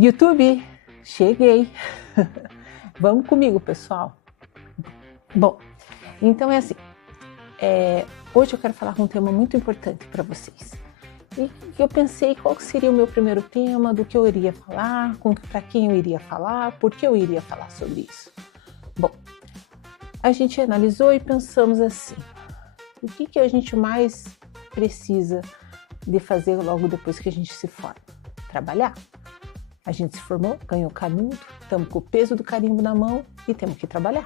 YouTube, cheguei. Vamos comigo, pessoal. Bom, então é assim. Hoje eu quero falar um tema muito importante para vocês. E eu pensei qual seria o meu primeiro tema, do que eu iria falar, para quem eu iria falar, por que eu iria falar sobre isso. Bom, a gente analisou e pensamos assim, o que a gente mais precisa de fazer logo depois que a gente se forma? Trabalhar. A gente se formou, ganhou canudo, estamos com o peso do carimbo na mão e temos que trabalhar.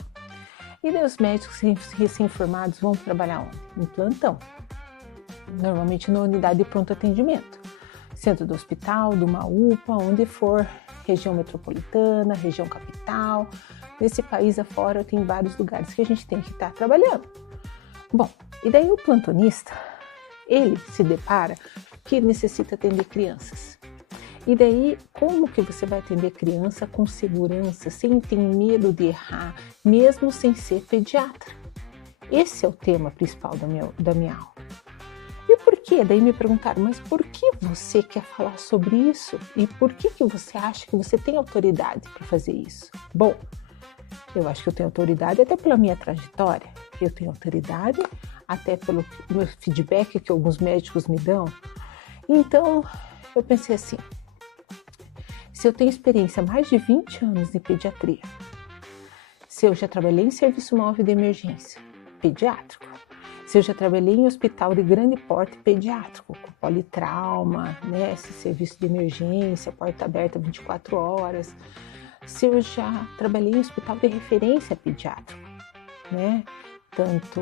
E daí os médicos recém-formados vão trabalhar onde? Em plantão. Normalmente na unidade de pronto atendimento. Centro do hospital, de uma UPA, onde for, região metropolitana, região capital. Nesse país afora tem vários lugares que a gente tem que estar trabalhando. Bom, e daí o plantonista, ele se depara que necessita atender crianças. E daí, como que você vai atender criança com segurança, sem ter medo de errar, mesmo sem ser pediatra? Esse é o tema principal da minha aula. E por quê? Daí me perguntaram, mas por que você quer falar sobre isso? E por que você acha que você tem autoridade para fazer isso? Bom, eu acho que eu tenho autoridade até pela minha trajetória. Eu tenho autoridade até pelo meu feedback que alguns médicos me dão. Então, eu pensei assim, se eu tenho experiência há mais de 20 anos em pediatria, se eu já trabalhei em serviço móvel de emergência pediátrico, se eu já trabalhei em hospital de grande porte pediátrico, com politrauma, né, esse serviço de emergência, porta aberta 24 horas, se eu já trabalhei em hospital de referência pediátrico, né, tanto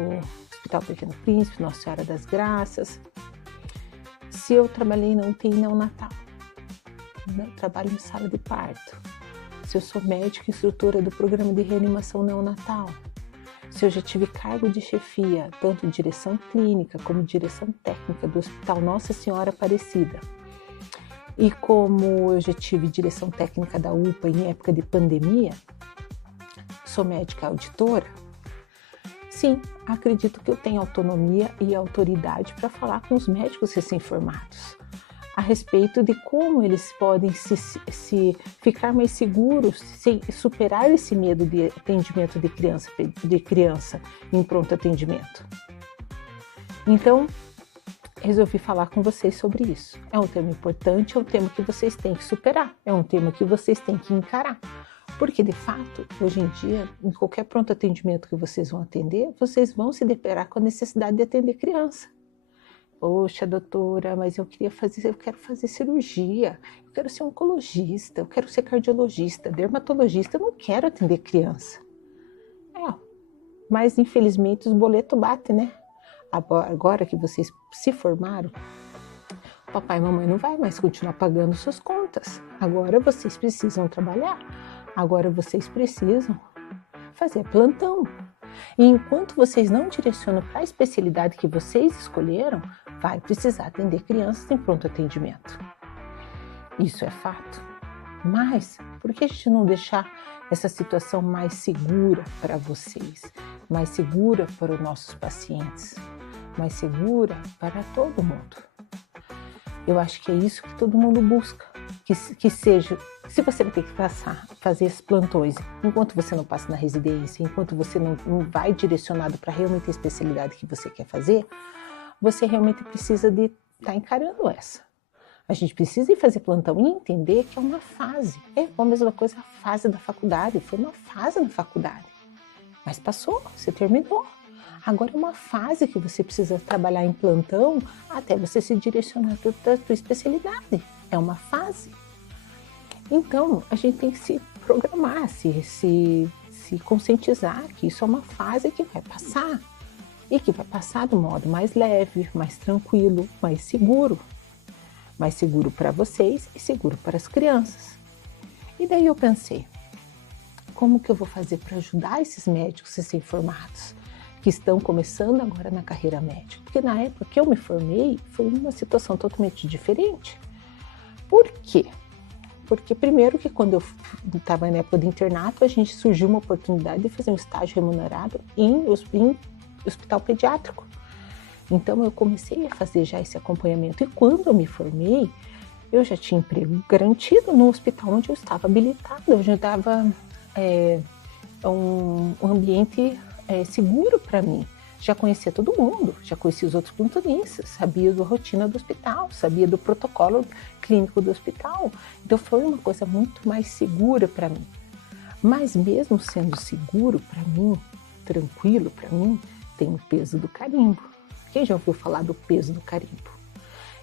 Hospital Pequeno Príncipe, Nossa Senhora das Graças, se eu trabalhei na UTI neonatal, eu trabalho em sala de parto, se eu sou médica instrutora do programa de reanimação neonatal, se eu já tive cargo de chefia, tanto de direção clínica como direção técnica do Hospital Nossa Senhora Aparecida, e como eu já tive direção técnica da UPA em época de pandemia, sou médica auditora, sim, acredito que eu tenho autonomia e autoridade para falar com os médicos recém-formados a respeito de como eles podem se ficar mais seguros, superar esse medo de atendimento de criança em pronto atendimento. Então, resolvi falar com vocês sobre isso. É um tema importante, é um tema que vocês têm que superar, é um tema que vocês têm que encarar. Porque, de fato, hoje em dia, em qualquer pronto atendimento que vocês vão atender, vocês vão se deparar com a necessidade de atender criança. Poxa, doutora, mas eu quero fazer cirurgia, eu quero ser oncologista, eu quero ser cardiologista, dermatologista, eu não quero atender criança. Mas infelizmente os boletos batem, né? Agora que vocês se formaram, papai e mamãe não vai mais continuar pagando suas contas. Agora vocês precisam trabalhar, agora vocês precisam fazer plantão. E enquanto vocês não direcionam para a especialidade que vocês escolheram, vai precisar atender crianças em pronto atendimento. Isso é fato. Mas por que a gente não deixar essa situação mais segura para vocês, mais segura para os nossos pacientes, mais segura para todo mundo? Eu acho que é isso que todo mundo busca, que seja, se você vai ter que fazer esses plantões, enquanto você não passa na residência, enquanto você não vai direcionado para realmente a especialidade que você quer fazer, você realmente precisa de estar encarando essa. A gente precisa ir fazer plantão e entender que é uma fase. É a mesma coisa a fase da faculdade, foi uma fase na faculdade. Mas passou, você terminou. Agora é uma fase que você precisa trabalhar em plantão até você se direcionar para a sua especialidade. É uma fase. Então, a gente tem que se programar, se conscientizar que isso é uma fase que vai passar. E que vai passar de um modo mais leve, mais tranquilo, mais seguro. Mais seguro para vocês e seguro para as crianças. E daí eu pensei, como que eu vou fazer para ajudar esses médicos recém-formados que estão começando agora na carreira médica? Porque na época que eu me formei, foi uma situação totalmente diferente. Por quê? Porque primeiro que quando eu estava na época de internato, a gente surgiu uma oportunidade de fazer um estágio remunerado em hospital pediátrico. Então eu comecei a fazer já esse acompanhamento e quando eu me formei, Eu já tinha emprego garantido no hospital onde eu estava habilitada, onde eu dava um ambiente seguro para mim. Já conhecia todo mundo, já conhecia os outros plantonistas, sabia da rotina do hospital, sabia do protocolo clínico do hospital. Então foi uma coisa muito mais segura para mim. Mas mesmo sendo seguro para mim, tranquilo para mim, tem o peso do carimbo. Quem já ouviu falar do peso do carimbo?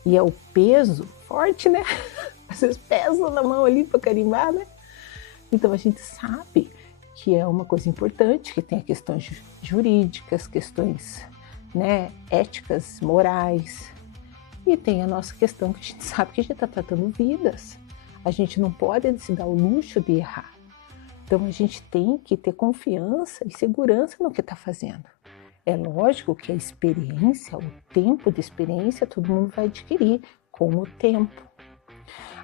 E é o peso forte, né? Às vezes pesa na mão ali para carimbar, né? Então a gente sabe que é uma coisa importante, que tem questões jurídicas, questões, né, éticas, morais, e tem a nossa questão que a gente sabe que a gente está tratando vidas. A gente não pode se dar o luxo de errar. Então a gente tem que ter confiança e segurança no que está fazendo. É lógico que a experiência, o tempo de experiência, todo mundo vai adquirir com o tempo.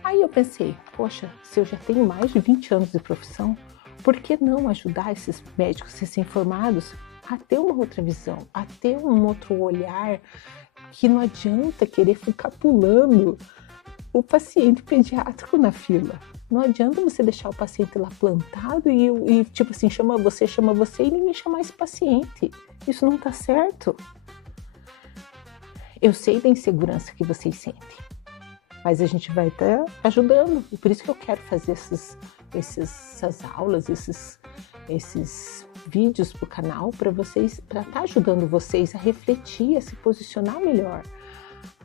Aí eu pensei, poxa, se eu já tenho mais de 20 anos de profissão, por que não ajudar esses médicos recém-formados a ter uma outra visão, a ter um outro olhar, que não adianta querer ficar pulando o paciente pediátrico na fila. Não adianta você deixar o paciente lá plantado e tipo assim, chama você e ninguém chamar esse paciente. Isso não está certo. Eu sei da insegurança que vocês sentem, mas a gente vai estar ajudando. E por isso que eu quero fazer essas aulas, esses vídeos para o canal, para estar ajudando vocês a refletir, a se posicionar melhor,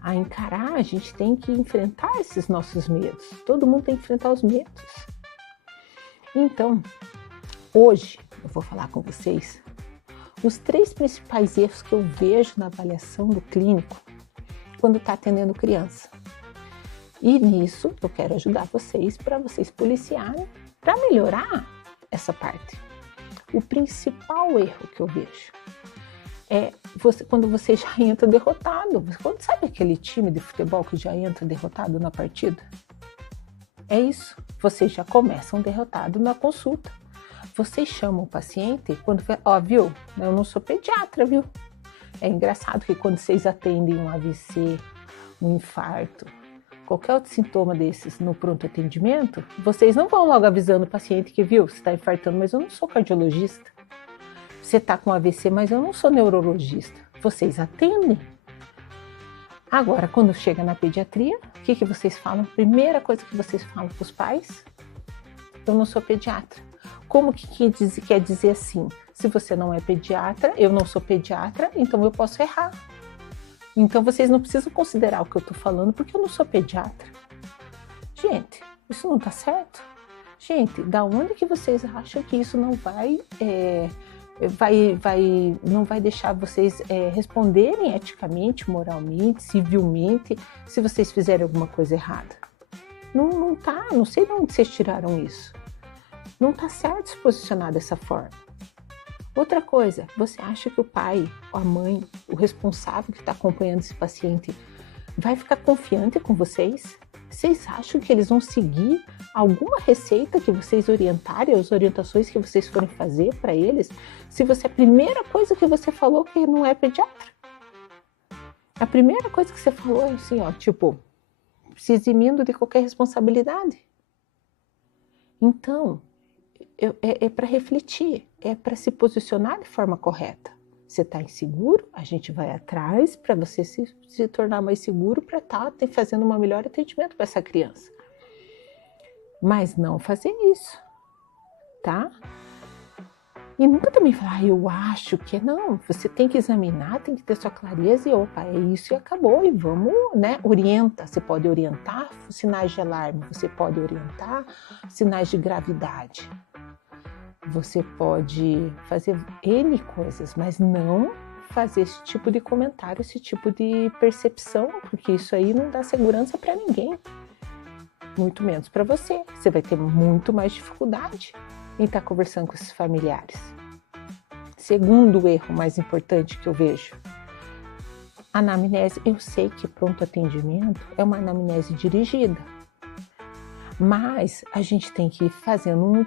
a encarar. A gente tem que enfrentar esses nossos medos. Todo mundo tem que enfrentar os medos. Então, hoje eu vou falar com vocês os 3 principais erros que eu vejo na avaliação do clínico quando está atendendo criança. E nisso eu quero ajudar vocês para vocês policiarem, para melhorar essa parte. O principal erro que eu vejo é quando você já entra derrotado. Sabe aquele time de futebol que já entra derrotado na partida? É isso. Vocês já começam derrotado na consulta. Vocês chamam o paciente quando... viu? Eu não sou pediatra, viu? É engraçado que quando vocês atendem um AVC, um infarto, qualquer outro sintoma desses no pronto atendimento, vocês não vão logo avisando o paciente que, viu, você está infartando, mas eu não sou cardiologista. Você está com AVC, mas eu não sou neurologista. Vocês atendem. Agora, quando chega na pediatria, o que vocês falam? Primeira coisa que vocês falam para os pais: eu não sou pediatra. Como que quer dizer assim? Se você não é pediatra, eu não sou pediatra, então eu posso errar. Então vocês não precisam considerar o que eu estou falando, porque eu não sou pediatra. Gente, isso não está certo. Gente, da onde que vocês acham que isso não não vai deixar vocês responderem eticamente, moralmente, civilmente, se vocês fizerem alguma coisa errada? Não tá, não sei de onde vocês tiraram isso. Não está certo se posicionar dessa forma. Outra coisa, você acha que o pai, a mãe, o responsável que está acompanhando esse paciente vai ficar confiante com vocês? Vocês acham que eles vão seguir alguma receita que vocês orientarem, as orientações que vocês forem fazer para eles, se a primeira coisa que você falou que não é pediatra? A primeira coisa que você falou é assim, se eximindo de qualquer responsabilidade. Então, é para refletir, é para se posicionar de forma correta. Você está inseguro, a gente vai atrás para você se tornar mais seguro, para estar fazendo um melhor atendimento para essa criança. Mas não fazer isso, tá? E nunca também falar, eu acho que não. Você tem que examinar, tem que ter sua clareza e é isso e acabou. E vamos, orienta. Você pode orientar sinais de alarme, você pode orientar sinais de gravidade. Você pode fazer N coisas, mas não fazer esse tipo de comentário, esse tipo de percepção, porque isso aí não dá segurança para ninguém, muito menos para você. Você vai ter muito mais dificuldade em estar conversando com esses familiares. Segundo erro mais importante que eu vejo, anamnese. Eu sei que pronto atendimento é uma anamnese dirigida, mas a gente tem que ir fazendo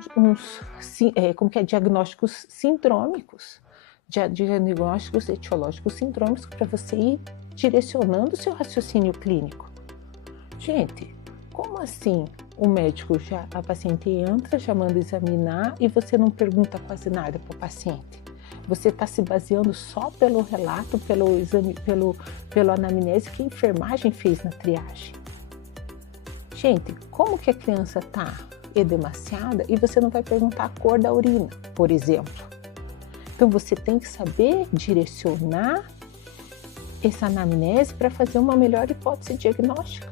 diagnósticos sindrômicos, diagnósticos etiológicos sindrômicos, para você ir direcionando o seu raciocínio clínico. Gente, Como assim? O médico a paciente entra, já manda examinar e você não pergunta quase nada para o paciente. Você está se baseando só pelo relato, pelo exame, pelo anamnese que a enfermagem fez na triagem. Gente, como que a criança está edemaciada e você não vai perguntar a cor da urina, por exemplo? Então você tem que saber direcionar essa anamnese para fazer uma melhor hipótese diagnóstica.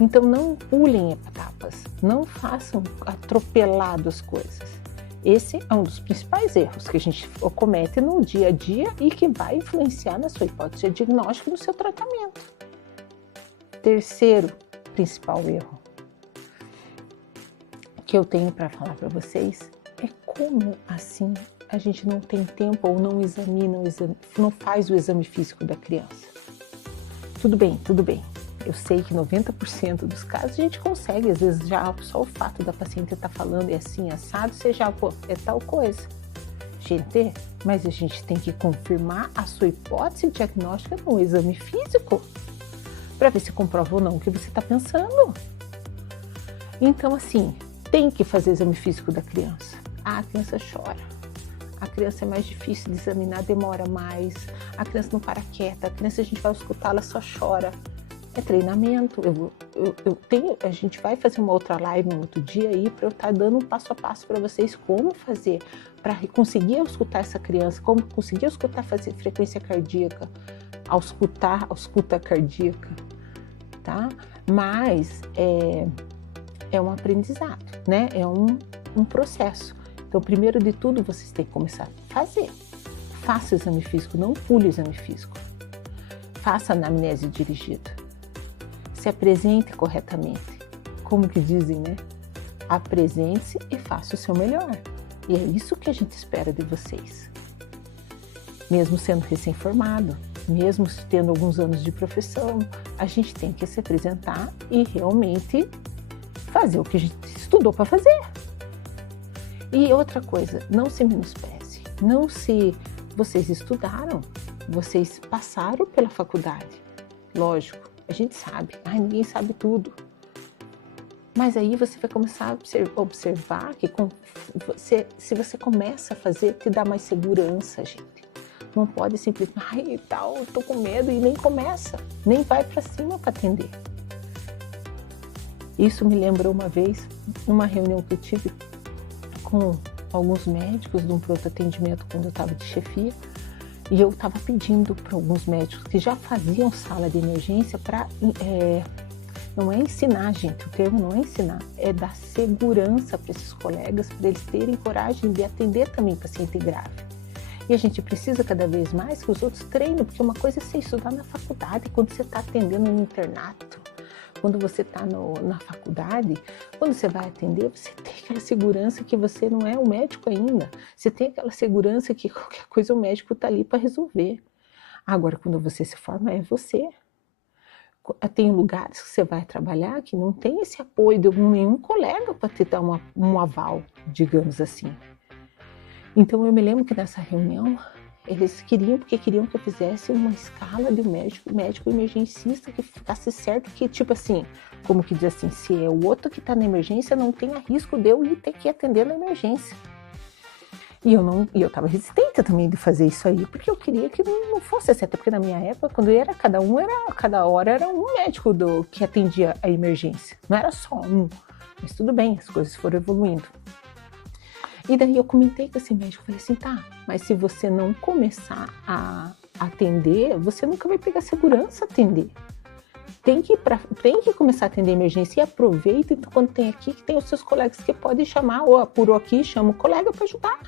Então não pulem etapas, não façam atropelado as coisas. Esse é um dos principais erros que a gente comete no dia a dia e que vai influenciar na sua hipótese diagnóstica e no seu tratamento. Terceiro principal erro que eu tenho para falar para vocês é como assim a gente não tem tempo ou não examina, não faz o exame físico da criança. Tudo bem. Eu sei que 90% dos casos a gente consegue, às vezes já só o fato da paciente estar falando é assim, assado, você já, é tal coisa. Gente, mas a gente tem que confirmar a sua hipótese diagnóstica no exame físico, para ver se comprova ou não o que você está pensando. Então, assim, tem que fazer exame físico da criança. A criança chora. A criança é mais difícil de examinar, demora mais. A criança não para quieta. A criança, a gente vai escutar, ela só chora. É treinamento. A gente vai fazer uma outra live um outro dia aí para eu estar dando um passo a passo para vocês como fazer para conseguir escutar essa criança, como conseguir escutar, fazer frequência cardíaca, ausculta cardíaca, tá? Mas é um aprendizado, né? É um processo. Então, primeiro de tudo, vocês têm que começar a fazer. Faça o exame físico, não pule o exame físico. Faça a anamnese dirigida. Se apresente corretamente. Como que dizem, né? Apresente-se e faça o seu melhor. E é isso que a gente espera de vocês. Mesmo sendo recém-formado, mesmo tendo alguns anos de profissão, a gente tem que se apresentar e realmente fazer o que a gente estudou para fazer. E outra coisa, não se menospreze. Vocês estudaram, vocês passaram pela faculdade. Lógico, a gente sabe, ninguém sabe tudo. Mas aí você vai começar a observar que se você começa a fazer, te dá mais segurança, gente. Não pode simplesmente, tô com medo e nem começa, nem vai para cima para atender. Isso me lembrou uma vez, numa reunião que eu tive com alguns médicos de um pronto atendimento quando eu estava de chefia, e eu estava pedindo para alguns médicos que já faziam sala de emergência para, não é ensinar, gente, o termo não é ensinar, é dar segurança para esses colegas, para eles terem coragem de atender também paciente grave. E a gente precisa cada vez mais que os outros treinem, porque uma coisa é você estudar na faculdade, quando você está atendendo no internato, quando você está na faculdade, quando você vai atender, você tem aquela segurança que você não é o médico ainda. Você tem aquela segurança que qualquer coisa o médico está ali para resolver. Agora, quando você se forma, é você. Tem lugares que você vai trabalhar que não tem esse apoio de nenhum colega para te dar um aval, digamos assim. Então, eu me lembro que nessa reunião, eles queriam que eu fizesse uma escala de médico emergencista que ficasse certo que, tipo assim, como que diz assim, se é o outro que está na emergência, não tenha risco de eu ir ter que atender na emergência. E eu estava resistente também de fazer isso aí, porque eu queria que não fosse assim, até porque na minha época, quando era cada hora era um médico que atendia a emergência, não era só um. Mas tudo bem, as coisas foram evoluindo. E daí eu comentei com esse médico, falei assim, mas se você não começar a atender, você nunca vai pegar segurança a atender. Tem que começar a atender emergência e aproveita quando tem aqui, que tem os seus colegas que podem chamar, ou apurou aqui, chama o colega para ajudar.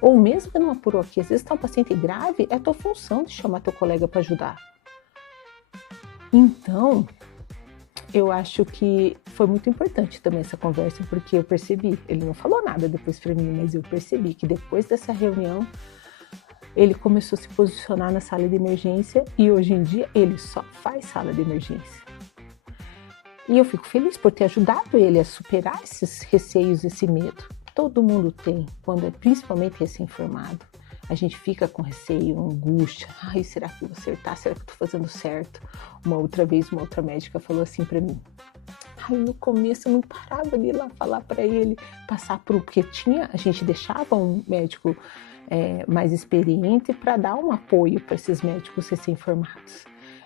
Ou mesmo que não apurou aqui, às vezes está um paciente grave, é a tua função de chamar teu colega para ajudar. Então, eu acho que foi muito importante também essa conversa, porque eu percebi, ele não falou nada depois para mim, mas eu percebi que depois dessa reunião, ele começou a se posicionar na sala de emergência e hoje em dia ele só faz sala de emergência. E eu fico feliz por ter ajudado ele a superar esses receios, esse medo. Todo mundo tem, quando é principalmente recém-formado. A gente fica com receio, angústia. Ai, será que eu vou acertar? Será que eu tô fazendo certo? Uma outra vez, uma outra médica falou assim para mim. Ai, no começo eu não parava de ir lá falar para ele, passar por... Porque a gente deixava um médico mais experiente para dar um apoio para esses médicos recém-formados.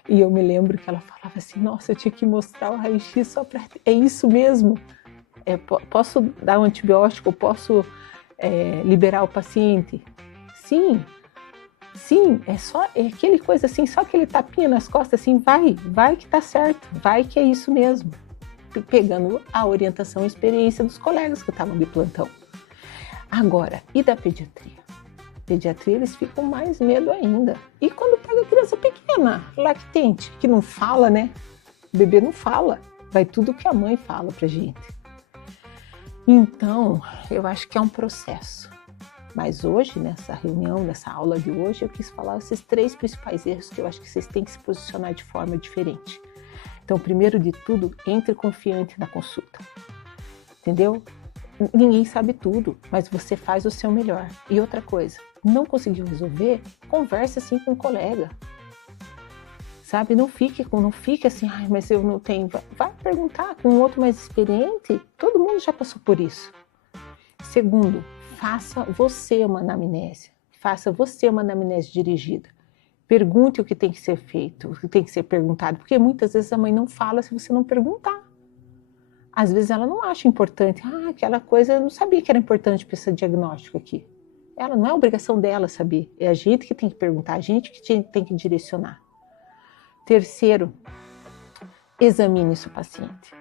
E eu me lembro que ela falava assim, nossa, eu tinha que mostrar o raio-x só para... É isso mesmo? Posso dar um antibiótico? Posso liberar o paciente? Sim, é aquele coisa assim, só aquele tapinha nas costas assim, vai que tá certo, vai que é isso mesmo. Pegando a orientação e experiência dos colegas que estavam de plantão. Agora, e da pediatria? Pediatria, eles ficam mais medo ainda. E quando pega criança pequena, lactente, que não fala, né? O bebê não fala, vai tudo que a mãe fala pra gente. Então, eu acho que é um processo. Mas hoje, nessa reunião, nessa aula de hoje, eu quis falar esses 3 principais erros que eu acho que vocês têm que se posicionar de forma diferente. Então, primeiro de tudo, entre confiante na consulta. Entendeu? Ninguém sabe tudo, mas você faz o seu melhor. E outra coisa, não conseguiu resolver? Converse assim com um colega. Sabe? Não fique assim, ai, mas eu não tenho. Vai perguntar com um outro mais experiente. Todo mundo já passou por isso. Segundo, faça você uma anamnese. Faça você uma anamnese dirigida. Pergunte o que tem que ser feito, o que tem que ser perguntado, porque muitas vezes a mãe não fala se você não perguntar. Às vezes ela não acha importante. Aquela coisa, eu não sabia que era importante para esse diagnóstico aqui. Ela não é obrigação dela saber. É a gente que tem que perguntar, a gente que tem que direcionar. Terceiro, examine seu paciente.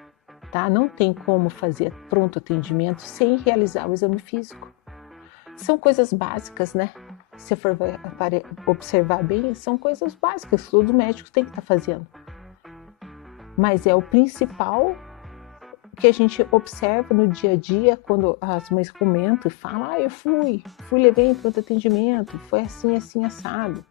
Tá? Não tem como fazer pronto atendimento sem realizar o exame físico. São coisas básicas, né? Se for observar bem, são coisas básicas que todo médico tem que estar fazendo. Mas é o principal que a gente observa no dia a dia, quando as mães comentam e falam, eu fui, levei em pronto atendimento, foi assim, assado.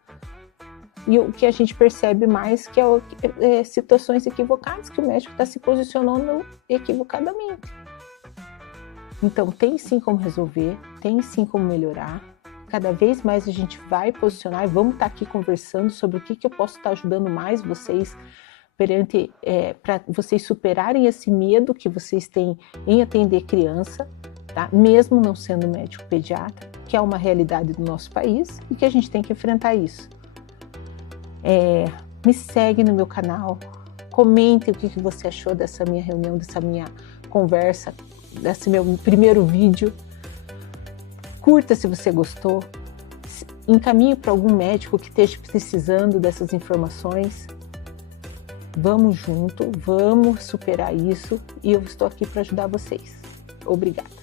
E o que a gente percebe mais que é situações equivocadas, que o médico está se posicionando equivocadamente. Então, tem sim como resolver, tem sim como melhorar. Cada vez mais a gente vai posicionar e vamos estar aqui conversando sobre o que eu posso estar ajudando mais vocês para vocês superarem esse medo que vocês têm em atender criança, tá? Mesmo não sendo médico pediatra, que é uma realidade do nosso país e que a gente tem que enfrentar isso. Me segue no meu canal, comente o que você achou dessa minha reunião, dessa minha conversa, desse meu primeiro vídeo. Curta se você gostou, encaminhe para algum médico que esteja precisando dessas informações. Vamos junto, vamos superar isso e eu estou aqui para ajudar vocês. Obrigada.